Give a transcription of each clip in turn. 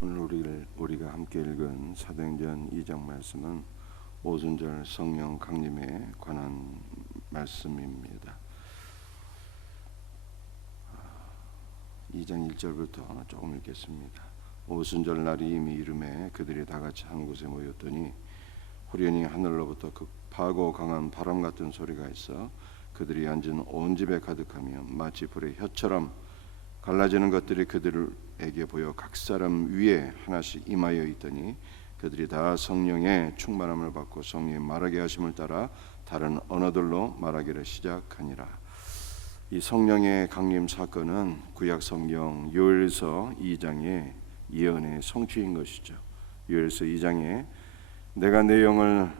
오늘 우리가 함께 읽은 사도행전 2장 말씀은 오순절 성령 강림에 관한 말씀입니다. 2장 1절부터 조금 읽겠습니다. 오순절 날이 이미 이르매 그들이 다 같이 한 곳에 모였더니 후련히 하늘로부터 급하고 강한 바람 같은 소리가 있어 그들이 앉은 온 집에 가득하며 마치 불의 혀처럼 갈라지는 것들이 그들에게 보여 각 사람 위에 하나씩 임하여 있더니 그들이 다 성령의 충만함을 받고 성령의 말하게 하심을 따라 다른 언어들로 말하기를 시작하니라. 이 성령의 강림 사건은 구약 성경 요엘서 2장의 예언의 성취인 것이죠. 요엘서 2장에 내가 내 영을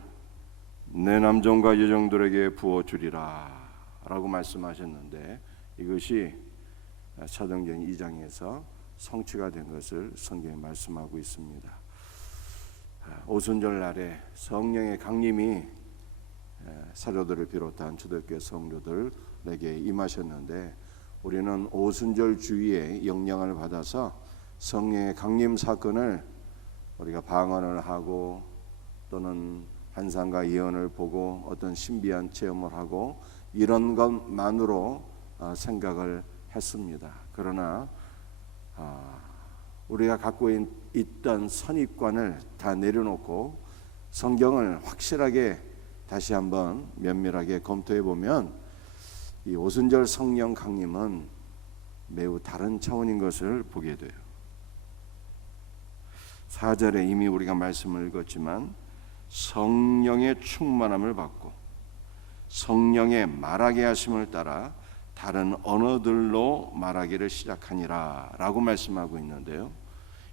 내 남종과 여종들에게 부어주리라 라고 말씀하셨는데 이것이 사도행전 2장에서 성취가 된 것을 성경에 말씀하고 있습니다. 오순절 날에 성령의 강림이 사도들을 비롯한 초대교회 성도들에게 임하셨는데 우리는 오순절 주일에 영향을 받아서 성령의 강림 사건을 우리가 방언을 하고 또는 환상과 예언을 보고 어떤 신비한 체험을 하고 이런 것만으로 생각을 했습니다. 그러나 우리가 갖고 있던 선입관을 다 내려놓고 성경을 확실하게 다시 한번 면밀하게 검토해 보면 이 오순절 성령 강림은 매우 다른 차원인 것을 보게 돼요. 4절에 이미 우리가 말씀을 읽었지만 성령의 충만함을 받고 성령의 말하게 하심을 따라 다른 언어들로 말하기를 시작하니라 라고 말씀하고 있는데요,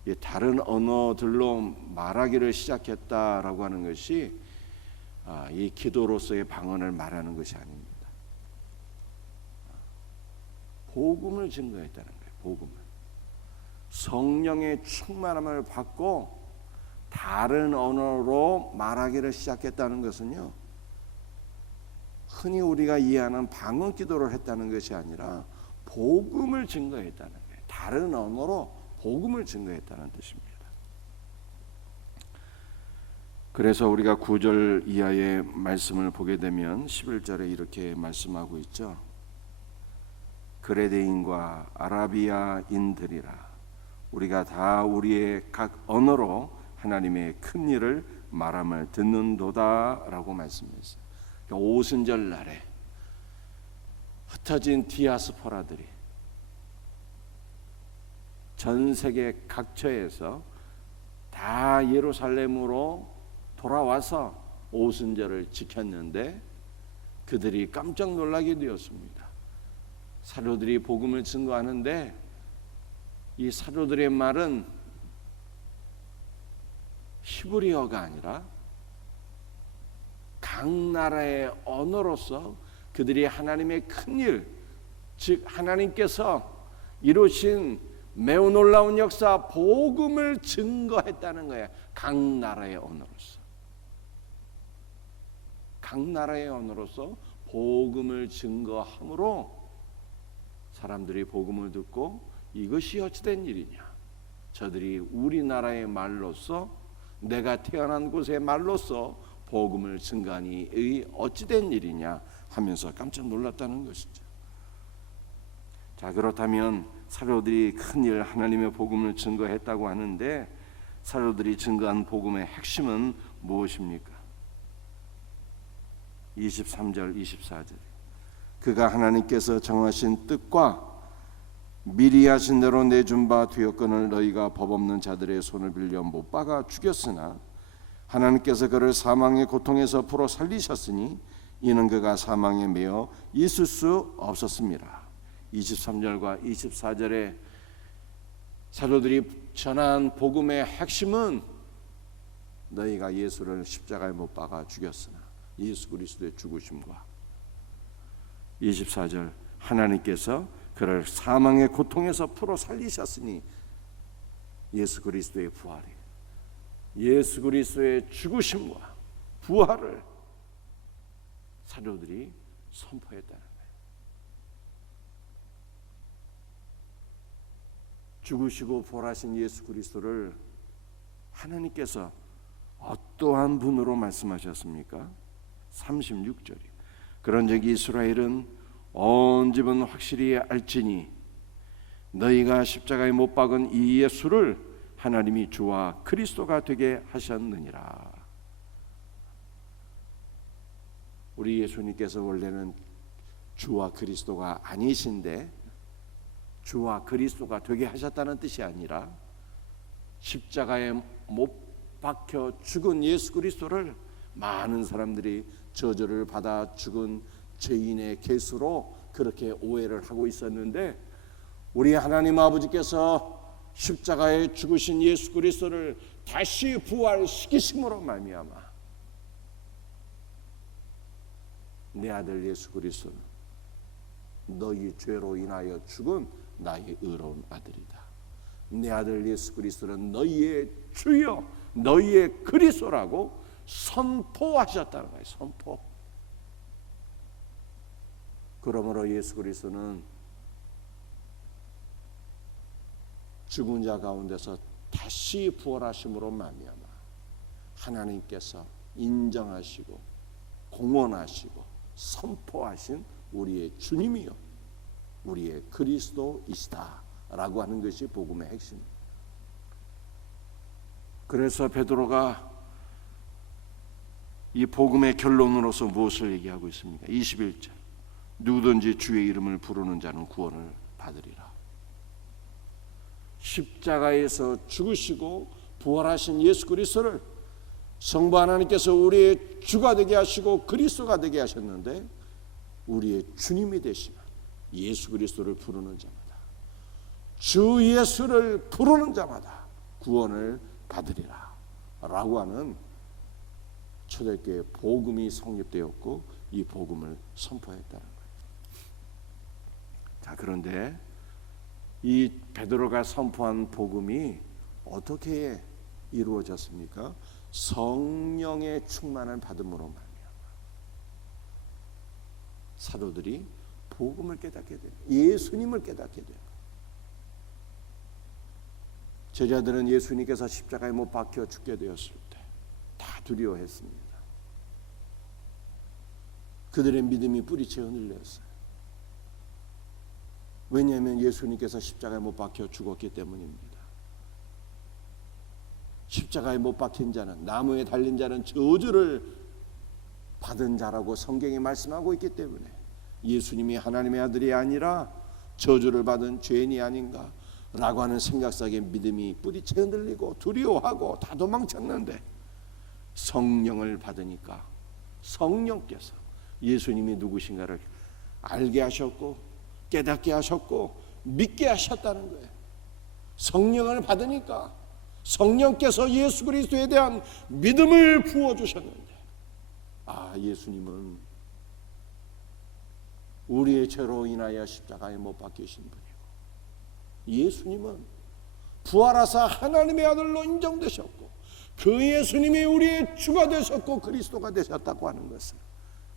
이 다른 언어들로 말하기를 시작했다라고 하는 것이 이 기도로서의 방언을 말하는 것이 아닙니다. 복음을 증거했다는 거예요. 복음을. 성령의 충만함을 받고 다른 언어로 말하기를 시작했다는 것은요, 흔히 우리가 이해하는 방언 기도를 했다는 것이 아니라 복음을 증거했다는 거예요. 다른 언어로 복음을 증거했다는 뜻입니다. 그래서 우리가 9절 이하의 말씀을 보게 되면 11절에 이렇게 말씀하고 있죠. 그레데인과 아라비아인들이라 우리가 다 우리의 각 언어로 하나님의 큰 일을 말함을 듣는도다 라고 말씀했어요. 오순절 날에 흩어진 디아스포라들이 전 세계 각처에서 다 예루살렘으로 돌아와서 오순절을 지켰는데 그들이 깜짝 놀라게 되었습니다. 사도들이 복음을 증거하는데 이 사도들의 말은 히브리어가 아니라 각 나라의 언어로서 그들이 하나님의 큰 일, 즉 하나님께서 이루신 매우 놀라운 역사 복음을 증거했다는 거예요. 각 나라의 언어로서. 각 나라의 언어로서 복음을 증거함으로 사람들이 복음을 듣고 이것이 어찌된 일이냐, 저들이 우리나라의 말로서 내가 태어난 곳의 말로서 복음을 증거하니 어찌된 일이냐 하면서 깜짝 놀랐다는 것이죠. 자, 그렇다면 사도들이 큰일 하나님의 복음을 증거했다고 하는데 사도들이 증거한 복음의 핵심은 무엇입니까? 23절 24절 그가 하나님께서 정하신 뜻과 미리 하신 대로 내준 바 뒤여건을 너희가 법 없는 자들의 손을 빌려 못 박아 죽였으나 하나님께서 그를 사망의 고통에서 풀어 살리셨으니 이는 그가 사망에 매여 있을 수 없었습니다. 23절과 24절에 사도들이 전한 복음의 핵심은 너희가 예수를 십자가에 못 박아 죽였으나 예수 그리스도의 죽으심과 24절 하나님께서 그를 사망의 고통에서 풀어 살리셨으니 예수 그리스도의 부활이 예수 그리스도의 죽으심과 부활을 사도들이 선포했다는 거예요. 죽으시고 부활하신 예수 그리스도를 하나님께서 어떠한 분으로 말씀하셨습니까? 36절이 그런즉 이스라엘은 온 집은 확실히 알지니 너희가 십자가에 못 박은 이 예수를 하나님이 주와 그리스도가 되게 하셨느니라. 우리 예수님께서 원래는 주와 그리스도가 아니신데 주와 그리스도가 되게 하셨다는 뜻이 아니라 십자가에 못 박혀 죽은 예수 그리스도를 많은 사람들이 저주를 받아 죽은 죄인의 계수로 그렇게 오해를 하고 있었는데, 우리 하나님 아버지께서 십자가에 죽으신 예수 그리스도를 다시 부활시키심으로 말미암아 내 아들 예수 그리스도는 너희 죄로 인하여 죽은 나의 의로운 아들이다. 내 아들 예수 그리스도는 너희의 주여 너희의 그리스도라고 선포하셨다는 거예요. 선포. 그러므로 예수 그리스도는 죽은 자 가운데서 다시 부활하심으로 말미암아 하나님께서 인정하시고 공언하시고 선포하신 우리의 주님이요 우리의 그리스도이시다 라고 하는 것이 복음의 핵심입니다. 그래서 베드로가 이 복음의 결론으로서 무엇을 얘기하고 있습니까? 21절 누구든지 주의 이름을 부르는 자는 구원을 받으리라. 십자가에서 죽으시고 부활하신 예수 그리스도를 성부 하나님께서 우리의 주가 되게 하시고 그리스도가 되게 하셨는데, 우리의 주님이 되시는 예수 그리스도를 부르는 자마다, 주 예수를 부르는 자마다 구원을 받으리라 라고 하는 초대교회 복음이 성립되었고 이 복음을 선포했다는 거예요. 자, 그런데 이 베드로가 선포한 복음이 어떻게 이루어졌습니까? 성령의 충만을 받음으로 말미암아 사도들이 복음을 깨닫게 되는, 예수님을 깨닫게 되는. 제자들은 예수님께서 십자가에 못 박혀 죽게 되었을 때 다 두려워했습니다. 그들의 믿음이 뿌리채 흔들렸어요. 왜냐하면 예수님께서 십자가에 못 박혀 죽었기 때문입니다. 십자가에 못 박힌 자는, 나무에 달린 자는 저주를 받은 자라고 성경이 말씀하고 있기 때문에 예수님이 하나님의 아들이 아니라 저주를 받은 죄인이 아닌가 라고 하는 생각 속에 믿음이 뿌리채 흔들리고 두려워하고 다 도망쳤는데, 성령을 받으니까 성령께서 예수님이 누구신가를 알게 하셨고 깨닫게 하셨고 믿게 하셨다는 거예요. 성령을 받으니까 성령께서 예수 그리스도에 대한 믿음을 부어주셨는데, 예수님은 우리의 죄로 인하여 십자가에 못 박히신 분이고, 예수님은 부활하사 하나님의 아들로 인정되셨고, 그 예수님이 우리의 주가 되셨고 그리스도가 되셨다고 하는 것을,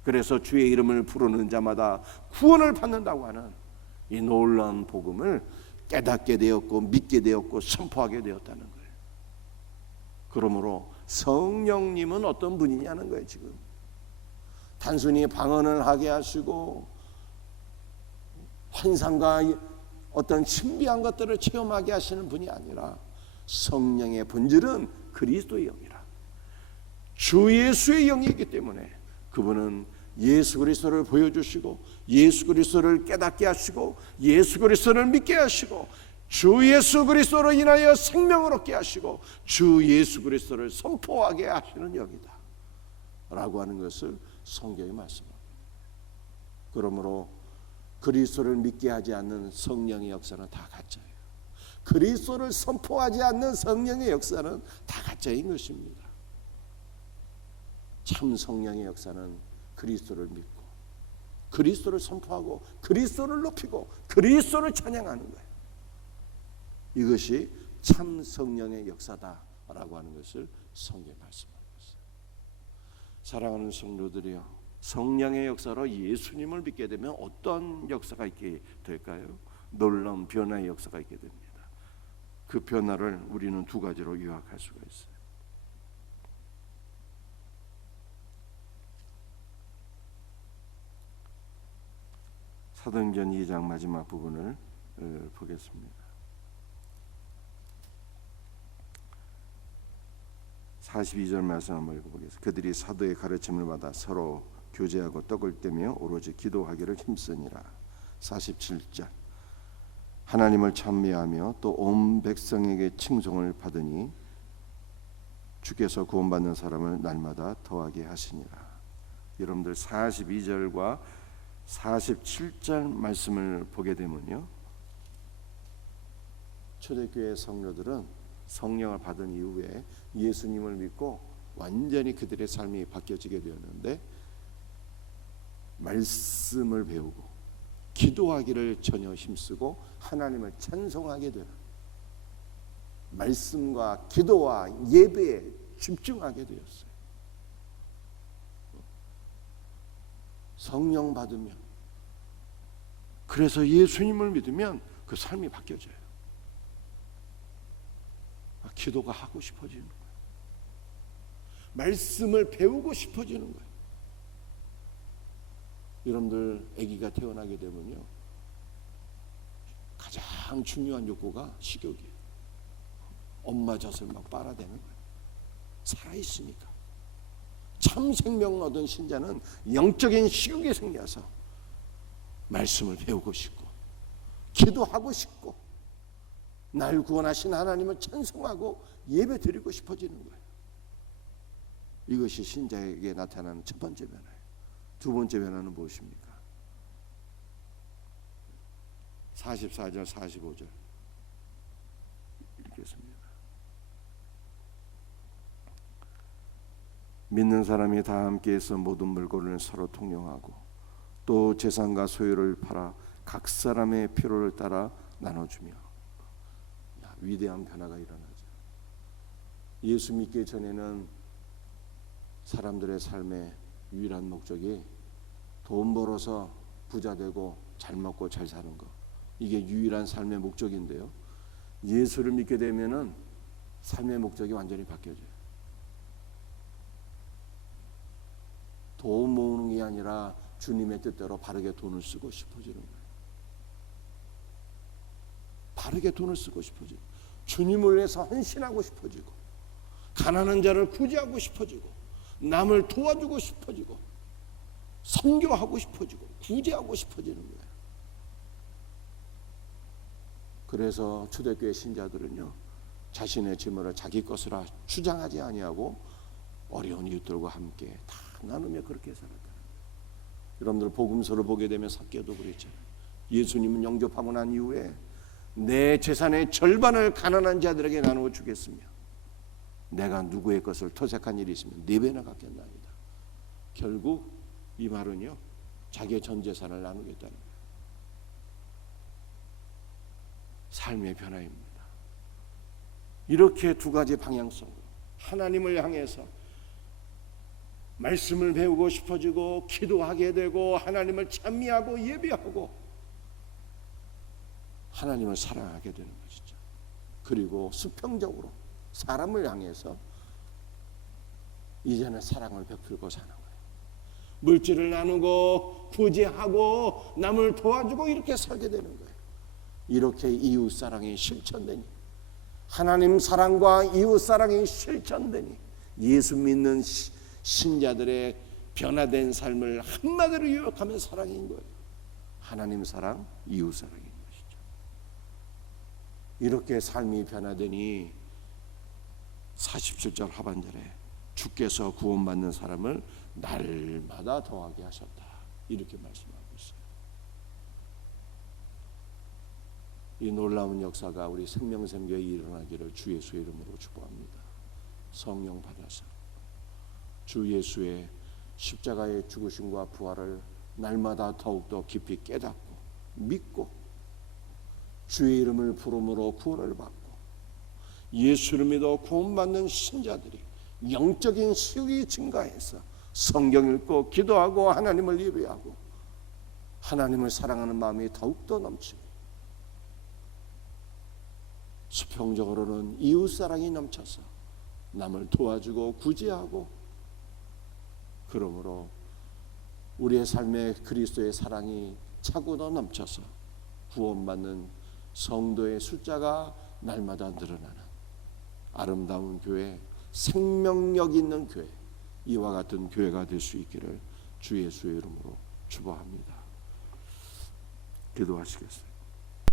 그래서 주의 이름을 부르는 자마다 구원을 받는다고 하는 이 놀라운 복음을 깨닫게 되었고 믿게 되었고 선포하게 되었다는 거예요. 그러므로 성령님은 어떤 분이냐는 거예요. 지금 단순히 방언을 하게 하시고 환상과 어떤 신비한 것들을 체험하게 하시는 분이 아니라, 성령의 본질은 그리스도의 영이라 주 예수의 영이기 때문에 그분은 예수 그리스도를 보여주시고 예수 그리스도를 깨닫게 하시고 예수 그리스도를 믿게 하시고 주 예수 그리스도로 인하여 생명을 얻게 하시고 주 예수 그리스도를 선포하게 하시는 영이다 라고 하는 것을 성경이 말씀합니다. 그러므로 그리스도를 믿게 하지 않는 성령의 역사는 다 가짜예요. 그리스도를 선포하지 않는 성령의 역사는 다 가짜인 것입니다. 참 성령의 역사는 그리스도를 믿고 그리스도를 선포하고 그리스도를 높이고 그리스도를 찬양하는 거예요. 이것이 참 성령의 역사다라고 하는 것을 성경에 말씀하고 있어요. 사랑하는 성도들이요, 성령의 역사로 예수님을 믿게 되면 어떤 역사가 있게 될까요? 놀라운 변화의 역사가 있게 됩니다. 그 변화를 우리는 두 가지로 요약할 수가 있어요. 사도행전 2장 마지막 부분을 보겠습니다. 42절 말씀 한번 읽어보겠습니다. 그들이 사도의 가르침을 받아 서로 교제하고 떡을 떼며 오로지 기도하기를 힘쓰니라. 47절 하나님을 찬미하며 또 온 백성에게 칭송을 받으니 주께서 구원받는 사람을 날마다 더하게 하시니라. 여러분들 42절과 47절 말씀을 보게 되면요, 초대교회 성도들은 성령을 받은 이후에 예수님을 믿고 완전히 그들의 삶이 바뀌어지게 되었는데, 말씀을 배우고 기도하기를 전혀 힘쓰고 하나님을 찬송하게 되는, 말씀과 기도와 예배에 집중하게 되었어요. 성령 받으면, 그래서 예수님을 믿으면 그 삶이 바뀌어져요. 기도가 하고 싶어지는 거예요. 말씀을 배우고 싶어지는 거예요. 여러분들 아기가 태어나게 되면요, 가장 중요한 욕구가 식욕이에요. 엄마 젖을 막 빨아대는 거예요. 살아있으니까. 참 생명을 얻은 신자는 영적인 식욕이 생겨서 말씀을 배우고 싶고 기도하고 싶고 날 구원하신 하나님을 찬송하고 예배 드리고 싶어지는 거예요. 이것이 신자에게 나타나는 첫 번째 변화예요. 두 번째 변화는 무엇입니까? 44절 45절 읽겠습니다. 믿는 사람이 다 함께해서 모든 물건을 서로 통용하고 또 재산과 소유를 팔아 각 사람의 필요를 따라 나눠주며. 위대한 변화가 일어나죠. 예수 믿기 전에는 사람들의 삶의 유일한 목적이 돈 벌어서 부자 되고 잘 먹고 잘 사는 거, 이게 유일한 삶의 목적인데요, 예수를 믿게 되면은 삶의 목적이 완전히 바뀌어져요. 돈 모으는 게 아니라 주님의 뜻대로 바르게 돈을 쓰고 싶어지는 거예요. 바르게 돈을 쓰고 싶어지고, 주님을 위해서 헌신하고 싶어지고, 가난한 자를 구제하고 싶어지고, 남을 도와주고 싶어지고, 선교하고 싶어지고, 구제하고 싶어지는 거예요. 그래서 초대교회 신자들은요, 자신의 재물을 자기 것이라 주장하지 아니하고 어려운 이웃들과 함께 다 나누며 그렇게 살았다. 여러분들 복음서를 보게 되면 삭개도 그랬잖아요. 예수님은 영접하고 난 이후에 내 재산의 절반을 가난한 자들에게 나누어 주겠으며 내가 누구의 것을 토색한 일이 있으면 4배나 갚겠나이다. 결국 이 말은요, 자기의 전 재산을 나누겠다는 거예요. 삶의 변화입니다. 이렇게 두 가지 방향성으로 하나님을 향해서 말씀을 배우고 싶어지고 기도하게 되고 하나님을 찬미하고 예배하고 하나님을 사랑하게 되는 것이죠. 그리고 수평적으로 사람을 향해서 이제는 사랑을 베풀고 사는 거예요. 물질을 나누고 구제하고 남을 도와주고 이렇게 살게 되는 거예요. 이렇게 이웃 사랑이 실천되니, 하나님 사랑과 이웃 사랑이 실천되니 예수 믿는 신자들의 변화된 삶을 한마디로 요약하면 사랑인 거예요. 하나님 사랑, 이웃 사랑인 것이죠. 이렇게 삶이 변화되니 47절 하반절에 주께서 구원받는 사람을 날마다 더하게 하셨다, 이렇게 말씀하고 있어요. 이 놀라운 역사가 우리 생명샘교에 일어나기를 주 예수의 이름으로 축복합니다. 성령 받아서 주 예수의 십자가의 죽으심과 부활을 날마다 더욱더 깊이 깨닫고 믿고 주의 이름을 부름으로 구원을 받고 예수를 믿어 구원받는 신자들이 영적인 시력이 증가해서 성경 읽고 기도하고 하나님을 예배하고 하나님을 사랑하는 마음이 더욱더 넘치고 수평적으로는 이웃사랑이 넘쳐서 남을 도와주고 구제하고, 그러므로 우리의 삶에 그리스도의 사랑이 차고도 넘쳐서 구원받는 성도의 숫자가 날마다 늘어나는 아름다운 교회, 생명력 있는 교회, 이와 같은 교회가 될 수 있기를 주 예수의 이름으로 축복합니다. 기도하시겠어요?